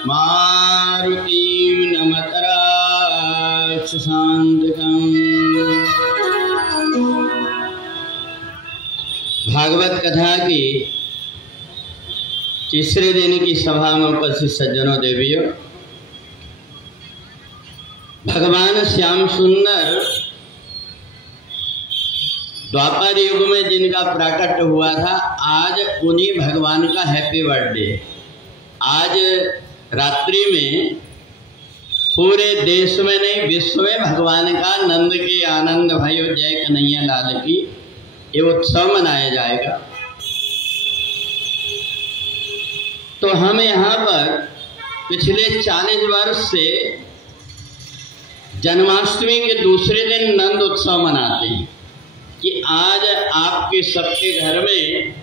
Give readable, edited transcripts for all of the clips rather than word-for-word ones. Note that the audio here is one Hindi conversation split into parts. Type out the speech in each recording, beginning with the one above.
मारुतिं नमत राक्षसान्तकम्। भागवत कथा की तीसरे दिन की सभा में उपस्थित सज्जनों देवियों, भगवान श्याम सुंदर द्वापर युग में जिनका प्राकट्य हुआ था, आज उन्हीं भगवान का हैप्पी बर्थडे। आज रात्रि में पूरे देश में नहीं विश्व में भगवान का नंद के आनंद भयो जय कन्हैया लाल की ये उत्सव मनाया जाएगा। तो हम यहाँ पर पिछले 40 वर्ष से जन्माष्टमी के दूसरे दिन नंद उत्सव मनाते हैं कि आज आपके सबके घर में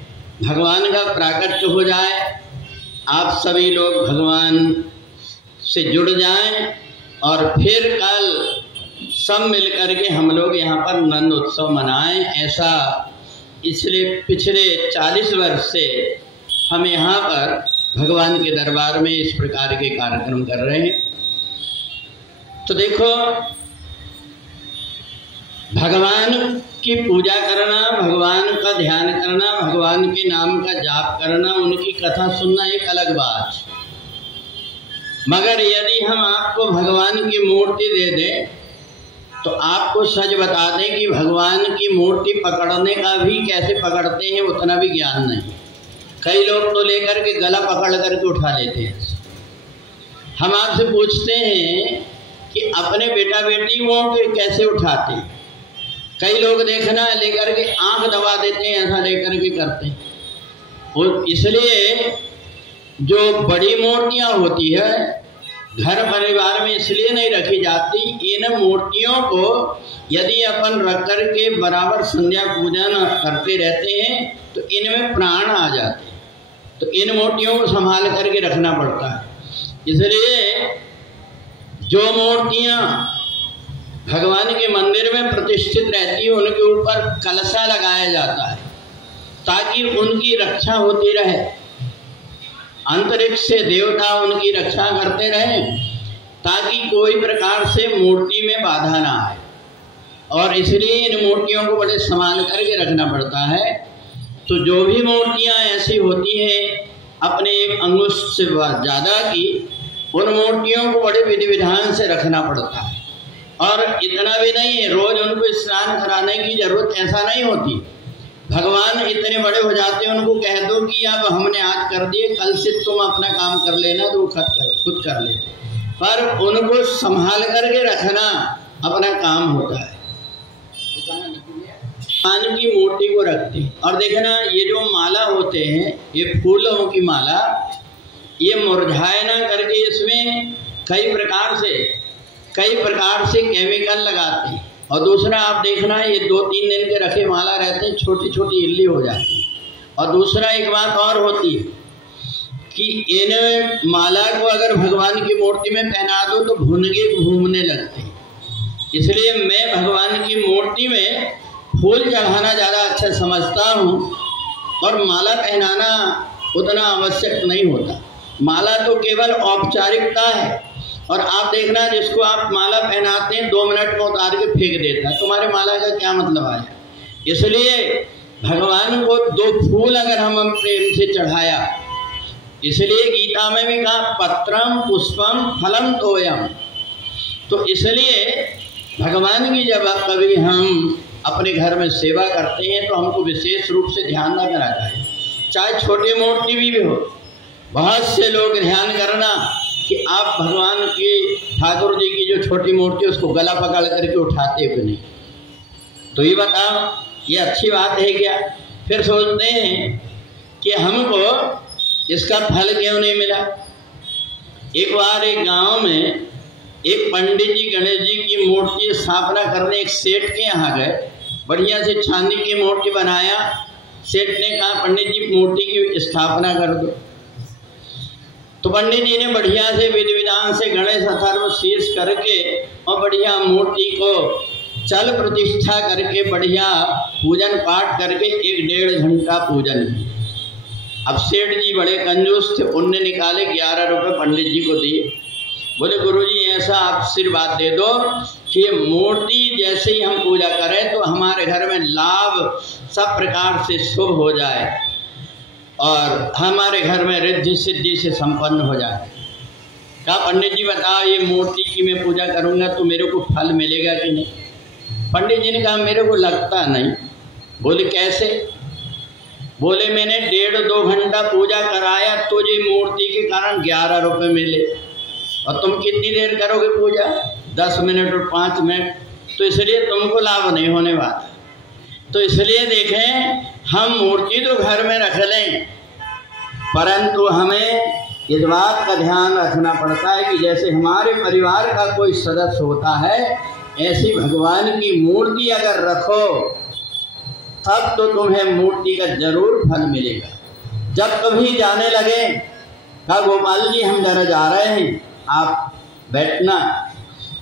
भगवान का प्राकट्य हो जाए, आप सभी लोग भगवान से जुड़ जाएं और फिर कल सब मिलकर के हम लोग यहाँ पर नंद उत्सव मनाएं। ऐसा इसलिए पिछले 40 वर्ष से हम यहाँ पर भगवान के दरबार में इस प्रकार के कार्यक्रम कर रहे हैं। तो देखो, भगवान की पूजा करना, भगवान का ध्यान करना, भगवान के नाम का जाप करना, उनकी कथा सुनना एक अलग बात है। मगर यदि हम आपको भगवान की मूर्ति दे दें तो आपको सच बता दें कि भगवान की मूर्ति पकड़ने का भी कैसे पकड़ते हैं उतना भी ज्ञान नहीं। कई लोग तो लेकर के गला पकड़ करके उठा लेते हैं। हम आपसे पूछते हैं कि अपने बेटा बेटियों को कैसे उठाते हैं। कई लोग देखना लेकर के आंख दबा देते हैं, ऐसा लेकर के करते हैं। और इसलिए जो बड़ी मूर्तियां होती है घर परिवार में इसलिए नहीं रखी जाती, इन मूर्तियों को यदि अपन रख कर के बराबर संध्या पूजन करते रहते हैं तो इनमें प्राण आ जाते हैं। तो इन मूर्तियों को संभाल करके रखना पड़ता है। इसलिए जो मूर्तियां भगवान के मंदिर में प्रतिष्ठित रहती है उनके ऊपर कलशा लगाया जाता है ताकि उनकी रक्षा होती रहे, अंतरिक्ष से देवता उनकी रक्षा करते रहे ताकि कोई प्रकार से मूर्ति में बाधा ना आए। और इसलिए इन मूर्तियों को बड़े संभाल करके रखना पड़ता है। तो जो भी मूर्तियां ऐसी होती हैं अपने एक अंगुष्ठ से ज़्यादा की, उन मूर्तियों को बड़े विधि विधान से रखना पड़ता है। और इतना भी नहीं है, रोज उनको स्नान कराने की जरूरत ऐसा नहीं होती। भगवान इतने बड़े हो जाते हैं, उनको कह दो कि अब हमने आज कर दिए, कल से तुम अपना काम कर लेना, तो वो खुद कर ले। पर उनको संभाल करके रखना अपना काम होता है। भगवान की मूर्ति को रखते हैं। और देखना, ये जो माला होते हैं, ये फूलों की माला, ये मुरझाए ना करके इसमें कई प्रकार से केमिकल लगाते हैं। और दूसरा आप देखना, ये 2-3 दिन के रखे माला रहते हैं, छोटी छोटी इल्ली हो जाती है। और दूसरा एक बात और होती है कि इन माला को अगर भगवान की मूर्ति में पहना दो तो भुनगे घूमने लगते हैं। इसलिए मैं भगवान की मूर्ति में फूल चढ़ाना ज़्यादा अच्छा समझता हूँ और माला पहनाना उतना आवश्यक नहीं होता। माला तो केवल औपचारिकता है। और आप देखना, जिसको आप माला पहनाते हैं 2 मिनट में उतार के फेंक देता है, तुम्हारे माला का क्या मतलब आया। इसलिए भगवान को 2 फूल अगर हम प्रेम से चढ़ाया, इसलिए गीता में भी कहा पत्रम पुष्पम फलम तोयम। तो इसलिए भगवान की जब कभी हम अपने घर में सेवा करते हैं तो हमको विशेष रूप से ध्यान रखना चाहिए, चाहे छोटी मूर्ति भी हो। बहुत से लोग ध्यान करना कि आप भगवान की ठाकुर जी की जो छोटी मूर्ति है उसको गला पकड़ करके उठाते हुए नहीं। तो ये बताओ, ये अच्छी बात है क्या? फिर सोचते हैं कि हमको इसका फल क्यों नहीं मिला। एक बार एक गांव में एक पंडित जी गणेश जी की मूर्ति स्थापना करने एक सेठ के यहाँ गए। बढ़िया से चांदी की मूर्ति बनाया। सेठ ने कहा, पंडित जी मूर्ति की स्थापना कर दो। तो पंडित जी ने बढ़िया से विधि विधान से गणेश अथर्व शीर्ष करके और बढ़िया मूर्ति को चल प्रतिष्ठा करके बढ़िया पूजन पाठ करके 1-1.5 घंटा पूजन किया। अब सेठ जी बड़े कंजूस थे, उनने निकाले 11 रुपए पंडित जी को दिए। बोले गुरुजी ऐसा आप आशीर्वाद दे दो कि ये मूर्ति जैसे ही हम पूजा करें तो हमारे घर में लाभ सब प्रकार से शुभ हो जाए और हमारे घर में रिद्धि सिद्धि से संपन्न हो जाए। कहा पंडित जी बताओ ये मूर्ति की मैं पूजा करूंगा तो मेरे को फल मिलेगा कि नहीं? पंडित जी ने कहा मेरे को लगता नहीं। बोले कैसे? बोले मैंने 1.5-2 घंटा पूजा कराया तुझे मूर्ति के कारण 11 रुपए मिले, और तुम कितनी देर करोगे पूजा? 10 मिनट और 5 मिनट, तो इसलिए तुमको लाभ नहीं होने वाला। तो इसलिए देखें, हम मूर्ति तो घर में रख लें, परंतु हमें इस बात का ध्यान रखना पड़ता है कि जैसे हमारे परिवार का कोई सदस्य होता है, ऐसी भगवान की मूर्ति अगर रखो तब तो तुम्हें मूर्ति का जरूर फल मिलेगा। जब कभी जाने लगे, कहा गोपाल जी हम जरा जा रहे हैं, आप बैठना।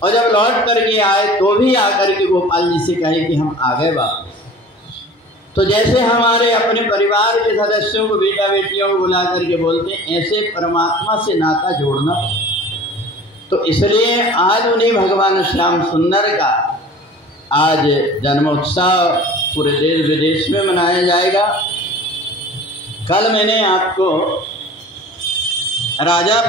और जब लौट करके आए तो भी आकर के गोपाल जी से कहे कि हम आ गए वापस। तो जैसे हमारे अपने परिवार के सदस्यों को, बेटा बेटियों को बुला करके बोलते हैं, ऐसे परमात्मा से नाता जोड़ना। तो इसलिए आज उन्हीं भगवान श्याम सुंदर का आज जन्मोत्सव पूरे देश विदेश में मनाया जाएगा। कल मैंने आपको राजा